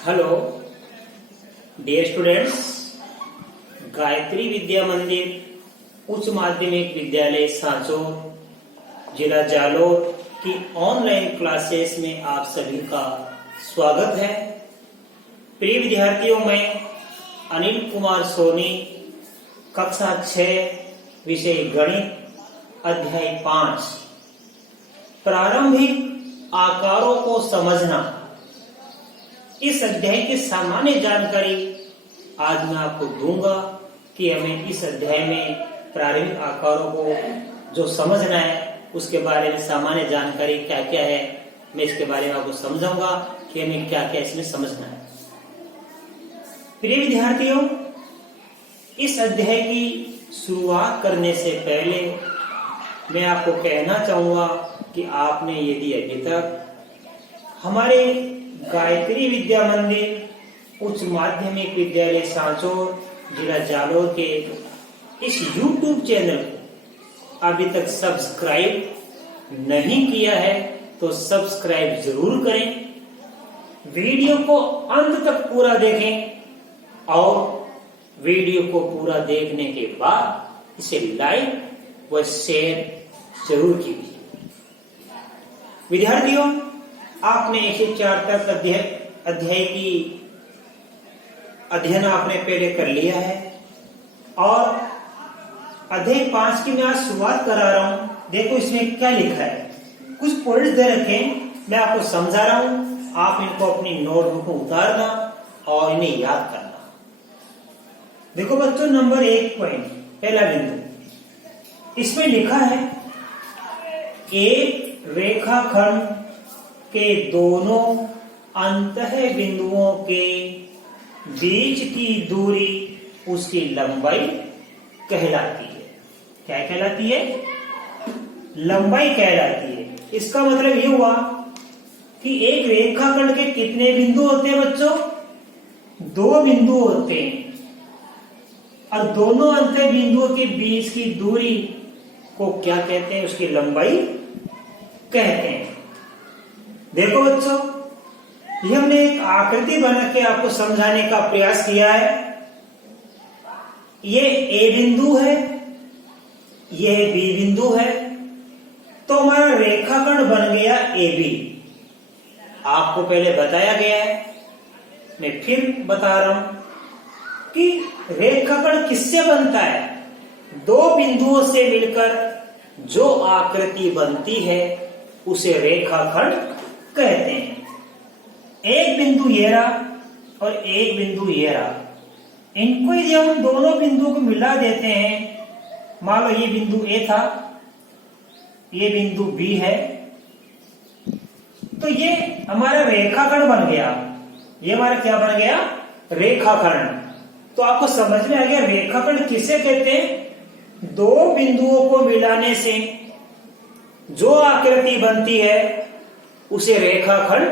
Hello dear students, Gayatri विद्या मंदिर उच्च माध्यमिक विद्यालय सांचौर जिला जालोर की ऑनलाइन क्लासेस में आप सभी का स्वागत है। प्रिय विद्यार्थियों, मैं अनिल कुमार सोनी, कक्षा 6 विषय गणित अध्याय 5 प्रारंभिक आकारों को समझना, इस अध्याय की सामान्य जानकारी आज मैं आपको दूंगा कि हमें इस अध्याय में प्रारंभिक आकारों को जो समझना है उसके बारे में सामान्य जानकारी क्या क्या है, मैं इसके बारे में आपको समझाऊंगा कि हमें क्या क्या इसमें समझना है। प्रिय विद्यार्थियों, इस अध्याय की शुरुआत करने से पहले मैं आपको कहना चाहूंगा कि आपने यदि अभी तक हमारे गायत्री विद्या मंदिर उच्च माध्यमिक विद्यालय सांचौर जिला जालोर के इस YouTube चैनल को अभी तक सब्सक्राइब नहीं किया है तो सब्सक्राइब जरूर करें, वीडियो को अंत तक पूरा देखें और वीडियो को पूरा देखने के बाद इसे लाइक व शेयर जरूर कीजिए। विद्यार्थियों, आपने 1 से 4 तक अध्याय की अध्ययन आपने पहले कर लिया है और अध्याय 5 की मैं आज शुरुआत करा रहा हूं। देखो इसमें क्या लिखा है, कुछ पॉइंट्स दे रखे हैं, मैं आपको समझा रहा हूं, आप इनको अपनी नोटबुक में उतारना और इन्हें याद करना। देखो बच्चों, नंबर 1 पॉइंट, पहला बिंदु, इसमें लिखा है एक रेखाखंड के दोनों अंतः बिंदुओं के बीच की दूरी उसकी लंबाई कहलाती है। क्या कहलाती है? लंबाई कहलाती है। इसका मतलब ये हुआ कि एक रेखाखंड के कितने बिंदु होते हैं बच्चों? 2 बिंदु होते हैं और दोनों अंतः बिंदुओं के बीच की दूरी को क्या कहते हैं? उसकी लंबाई कहते हैं। देखो बच्चों, ये हमने एक आकृति बना के आपको समझाने का प्रयास किया है। ये ए बिंदु है, ये बी बिंदु है, तो हमारा रेखाखंड बन गया ए बी। आपको पहले बताया गया है, मैं फिर बता रहा हूं कि रेखाखंड किससे बनता है? 2 बिंदुओं से मिलकर जो आकृति बनती है उसे रेखाखंड कहते हैं। एक बिंदु ये रहा और एक बिंदु ये रहा, इनको यदि हम दोनों बिंदुओं को मिला देते हैं, मान लो ये बिंदु ए था, ये बिंदु बी है, तो ये हमारा रेखाखंड बन गया। ये हमारा क्या बन गया? रेखाखंड। तो आपको समझ में आ गया रेखाखंड किसे कहते हैं? 2 बिंदुओं को मिलाने से जो आकृति बनती है उसे रेखाखंड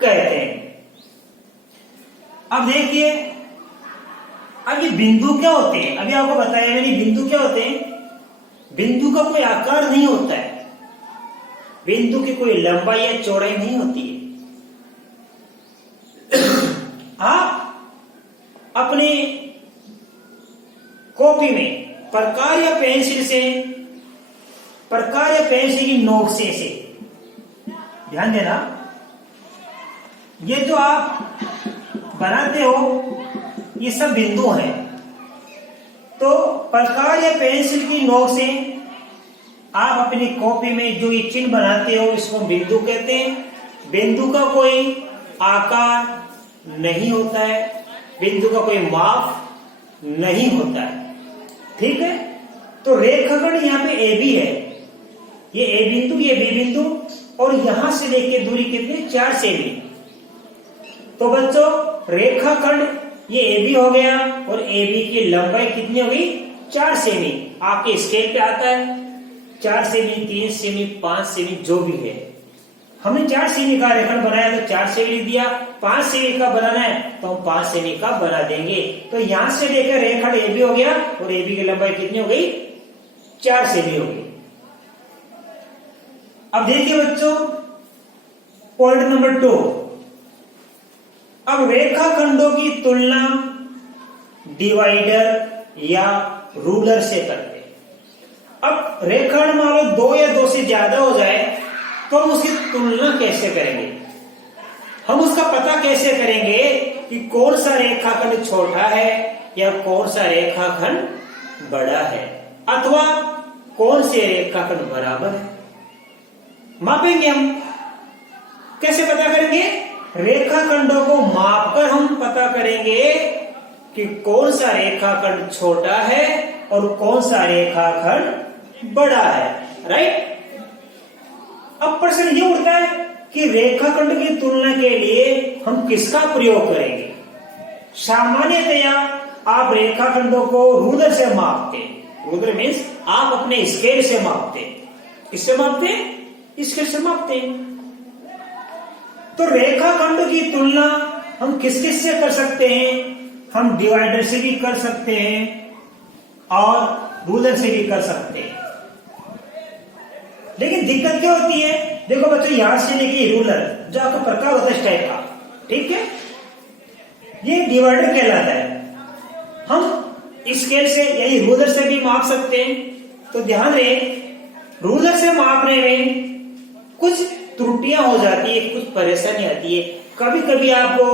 कहते हैं। अब देखिए, अब ये बिंदु क्या होते हैं? अभी आपको बताया मैंने, बिंदु क्या होते हैं? बिंदु का कोई आकार नहीं होता है, बिंदु की कोई लंबाई या चौड़ाई नहीं होती है। आप अपने कॉपी में प्रकार या पेंसिल की नोक से ध्यान देना, ये जो आप बनाते हो ये सब बिंदु हैं। तो प्रकार या पेंसिल की नोक से आप अपनी कॉपी में जो ये चिन्ह बनाते हो इसको बिंदु कहते हैं। बिंदु का कोई आकार नहीं होता है, बिंदु का कोई माप नहीं होता है, ठीक है। तो रेखाखंड यहाँ पे ए बी है, ये ए बिंदु, ये बी बिंदु, और यहां से लेके दूरी कितनी? 4 सेमी। तो बच्चों, रेखाखंड ये ए बी हो गया और ए बी की लंबाई कितनी हो गई? 4 सेमी। आपके स्केल पे आता है 4 सेमी, 3 सेमी, 5 सेमी, जो भी है। हमने 4 सेमी का रेखाखंड बनाया तो 4 सेमी लिख दिया। 5 सेमी का बनाना है तो हम 5 सेमी का बना देंगे। तो यहां से लेकर रेखाखंड ए बी हो गया और ए बी की लंबाई कितनी हो गई? 4 सेमी हो गई। अब देखिए बच्चों, पॉइंट नंबर 2, अब रेखाखंडों की तुलना डिवाइडर या रूलर से करते हैं। अब रेखाखंड मान लो 2 या 2 से ज्यादा हो जाए तो हम उसकी तुलना कैसे करेंगे, हम उसका पता कैसे करेंगे कि कौन सा रेखाखंड छोटा है या कौन सा रेखाखंड बड़ा है, अथवा कौन से रेखाखंड बराबर है। मापेंगे हम, कैसे पता करेंगे, रेखाखंडों को मापकर हम पता करेंगे कि कौन सा रेखाखंड छोटा है और कौन सा रेखाखंड बड़ा है। राइट। अब प्रश्न ये उठता है कि रेखाखंड की तुलना के लिए हम किसका प्रयोग करेंगे। सामान्यतया आप रेखाखंडों को रूलर से मापते हैं। रूलर मीन्स आप अपने स्केल से मापते हैं। किससे मापते हैं? स्केल से मापते हैं। तो रेखाखंड की तुलना हम किस किस से कर सकते हैं? हम डिवाइडर से भी कर सकते हैं और रूलर से भी कर सकते हैं। लेकिन दिक्कत क्या होती है, देखो बच्चों, यहां से लेके रूलर जो आपका प्रकार होता है इस टाइप का, ठीक है, ये डिवाइडर कहलाता है। हम स्केल से यानी रूलर से भी माप सकते हैं। तो ध्यान रहे, रूलर से मापने में कुछ त्रुटियां हो जाती है, कुछ परेशानी आती है। कभी कभी आपको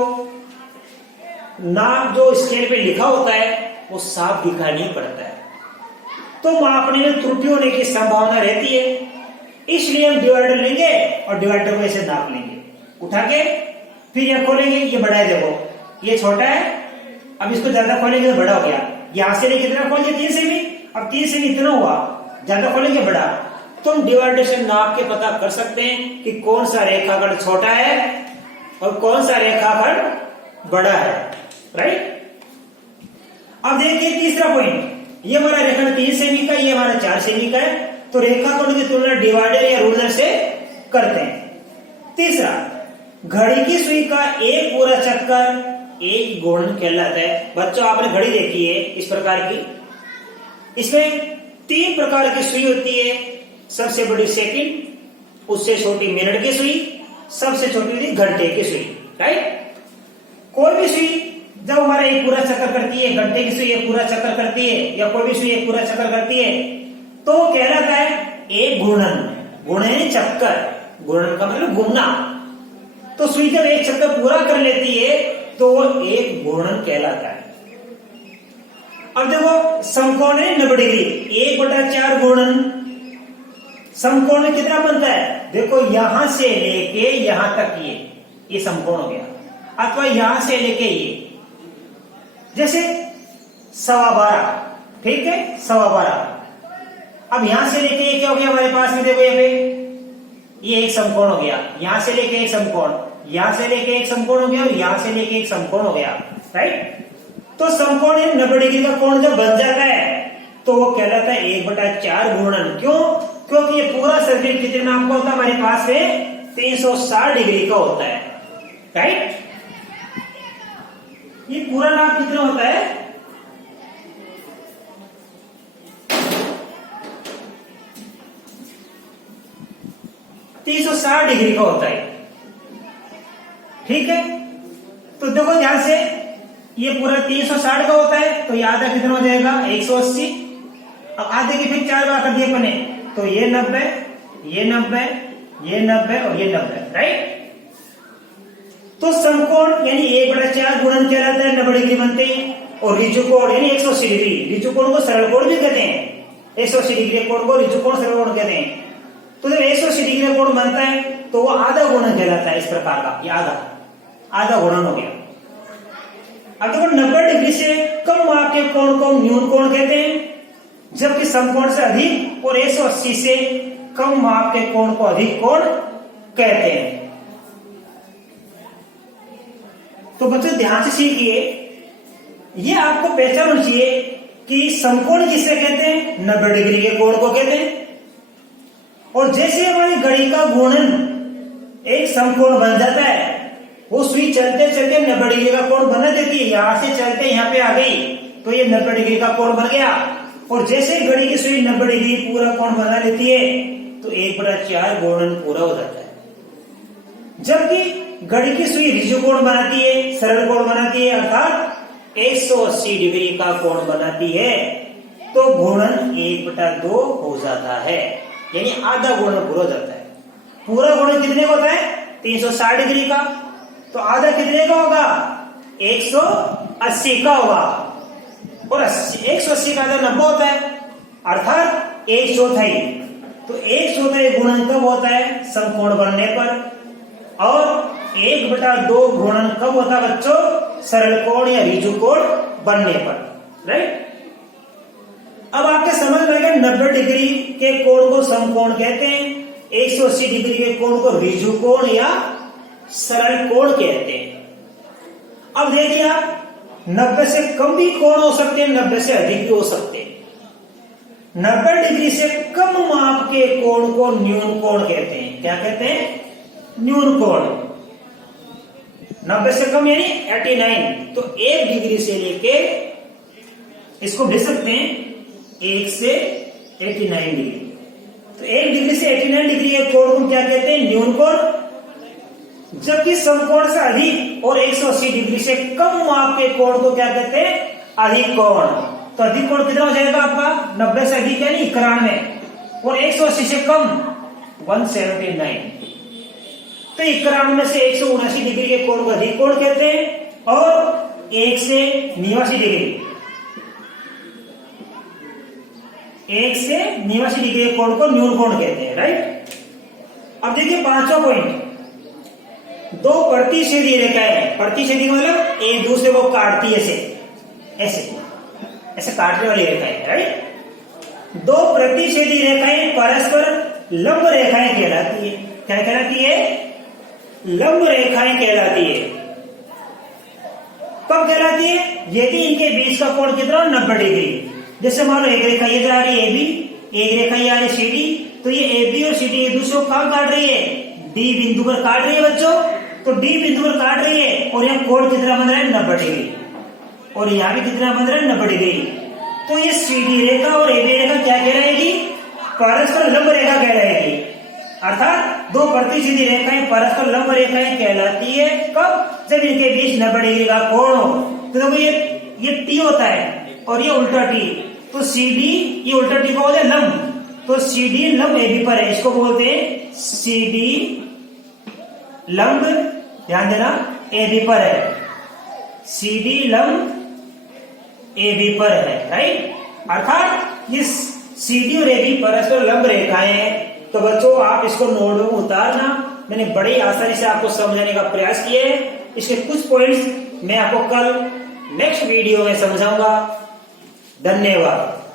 नाप जो स्केल पे लिखा होता है वो साफ दिखाई नहीं पड़ता है, तो मापने में त्रुटि होने की संभावना रहती है। इसलिए हम डिवाइडर लेंगे और डिवाइडर को ऐसे नाप लेंगे उठा के, फिर ये खोलेंगे, ये बड़ा है, देखो ये छोटा है, अब इसको ज्यादा खोलेंगे तो बड़ा हो गया। यहां से लेके इतना खोल दिया 3 सेमी, अब 3 सेमी इतना हुआ, ज्यादा खोलेंगे बड़ा। तो हम डिवाइडर से नाप के पता कर सकते हैं कि कौन सा रेखाखंड छोटा है और कौन सा रेखाखंड बड़ा है। राइट। अब देखिए तीसरा पॉइंट, ये हमारा रेखाखंड 3 सेमी का, ये हमारा 4 सेमी का है। तो रेखाखंड की तुलना डिवाइडर या रूलर से करते हैं। तीसरा, घड़ी की सुई का एक पूरा चक्कर एक घूर्णन कहलाता है। बच्चों, आपने घड़ी देखी है इस प्रकार की, इसमें 3 प्रकार की सुई होती है। सबसे बड़ी सेकंड, उससे छोटी मिनट की सुई, सबसे छोटी होती घंटे की सुई। राइट। कोई भी सुई जब हमारा एक पूरा चक्कर करती है, घंटे की सुई एक पूरा चक्कर करती है या कोई भी सुई एक पूरा चक्कर करती है, तो कहलाता है एक घूर्णन। घूर्णन यानी चक्कर, घूर्णन का मतलब घूमना। तो सुई जब एक चक्कर पूरा कर लेती है तो वो एक घूर्णन कहलाता है। अब देखो, समकोण है 90 डिग्री, 1/4 घूर्णन। समकोण में कितना बनता है, देखो यहां से लेके यहां तक ये समकोण हो गया, अथवा यहां से लेके ये, जैसे 12.25, ठीक है, 12.25। अब यहां से लेके ये क्या हो गया हमारे पास में, देखो ये पे ये एक समकोण हो गया, यहां से लेके एक समकोण, यहां से लेके एक समकोण हो गया और यहां से लेके एक समकोण हो गया। राइट। तो समकोण 90 डिग्री का कोण जब बन जाता है तो वो कहलाता है 1/4 घूर्णन। क्यों? क्योंकि ये पूरा सर्किल कितने नाम का होता है हमारे पास में, 360 डिग्री का होता है। राइट। ये पूरा नाप कितना होता है, 360 डिग्री का होता है। ठीक है। तो देखो ध्यान से, ये पूरा 360 का होता है, तो ये आधा कितना हो जाएगा, 180। अब आधे की फिर 4 बार कर दिए अपने, तो ये 90, ये 90, ये 90 और ये 90। राइट। तो समकोण यानी 1/4 गुणन कहलाता है, 90 डिग्री बनते हैं। और ऋजु कोण यानी 180 डिग्री, ऋजु कोण को सरल कोण भी कहते हैं। 180 डिग्री कोण को ऋजु कोण सरल कोण कहते हैं। तो जब 180 डिग्री कोण बनता है तो वो आधा गुणन कहलाता है, इस प्रकार का, ये आधा गुणन हो गया। अब देखो 90 डिग्री से कम माप के कोण को न्यून कोण कहते हैं, जबकि समकोण से अधिक और 180 से कम माप के कोण को अधिक कोण कहते हैं। तो बच्चों ध्यान से सीखिए, ये आपको पहचान होनी चाहिए कि समकोण किसे कहते हैं, 90 डिग्री के कोण को कहते हैं। और जैसे हमारी घड़ी का घूर्णन एक समकोण बन जाता है, वो सुई चलते चलते 90 डिग्री का कोण बना देती है। यहां से चलते यहां पे आ गई तो ये 90 डिग्री का कोण बन गया। और जैसे घड़ी की सुई 90 डिग्री पूरा कोण बना लेती है तो 1/4 घूर्णन पूरा हो जाता है। जबकि घड़ी की सुई ऋजु कोण बनाती है, सरल कोण बनाती है, अर्थात 180 डिग्री का कोण बनाती है, तो गुणन 1/2 हो जाता है, यानी आधा गुणन पूरा हो जाता है। पूरा गुणन कितने का होता है? 360 डिग्री का, तो आधा कितने का होगा? 180 का होगा, और 180 का आधा 90 होता है, अर्थात 1/4। तो 1/4 गुणन कब होता है? समकोण बनने पर। और 1/2 गुणन कब होता है बच्चों? सरल कोण या ऋजु कोण बनने पर, राइट। अब आपके समझ में आएगा 90 डिग्री के कोण को समकोण कहते हैं, 180 डिग्री के कोण को ऋजु कोण या सरल कोण कहते हैं। अब देखिए आप, 90 से कम भी कोण हो सकते हैं, 90 से अधिक भी हो सकते हैं। 90 डिग्री से कम माप के कोण को न्यून कोण कहते हैं। क्या कहते हैं? न्यून कोण। 90 से कम यानी 89, तो 1 डिग्री से लेके इसको भेज सकते हैं 1 से 89 डिग्री। तो 1 डिग्री से 89 डिग्री के कोण को क्या कहते हैं? न्यून कोण। जबकि समकोण से अधिक और 180 डिग्री से कम माप के कोण को क्या कहते हैं? अधिक कोण। तो अधिक कोण कितना हो जाएगा आपका? 90 से अधिक यानी 91, और 180 से कम 179। तो 91 से 179 डिग्री के कोण को अधिक कोण कहते हैं, और 1 से 89 डिग्री, 1 से 89 डिग्री के कोण को न्यून कोण कहते हैं, राइट। अब देखिए 5वां पॉइंट, 2 प्रतिच्छेदी रेखाएं। प्रतिच्छेदी मतलब एक दूसरे को काटती है, ऐसे ऐसे काटने वाली रेखाएं, राइट। 2 प्रतिच्छेदी रेखाएं परस्पर लंब रेखाएं कहलाती है। क्या कहलाती है? लंब रेखाएं कहलाती है। कब कहलाती है? यदि इनके बीच का कोण कितना? 90 डिग्री। जैसे मान लो एक रेखा ये जा रही है AB, एक रेखा ये आ रही है CD, तो ये AB और CD एक दूसरे को कहां काट रही है? D बिंदु पर काट रही है बच्चों। तो D बिंदु पर काट रही है, और यहाँ कोण कितना बन रहा है? 90 डिग्री, और यहाँ भी कितना बन रहा है? 90 डिग्री। तो ये CD रेखा और AB रेखा क्या कहलाएगी? परस्पर लंब रेखा कहलाएगी। अर्थात 2 प्रतिच्छेदी रेखाएं परस्पर लंब रेखाएं कहलाती है। कब? जब इनके बीच 90 डिग्री का कोण हो। तो देखो ये T होता है, और ये उल्टा T, तो CD, ये उल्टा T को बोलते हैं लंब, तो CD लंब AB पर है, इसको बोलते हैं CD लंब, ध्यान देना, AB पर है। CD लंब AB पर है, राइट। अर्थात ये CD और AB परस्पर लंब रेखाएं हैं। तो बच्चों आप इसको नोट में उतारना। मैंने बड़ी आसानी से आपको समझाने का प्रयास किया है। इसके कुछ पॉइंट्स मैं आपको कल नेक्स्ट वीडियो में समझाऊंगा। धन्यवाद।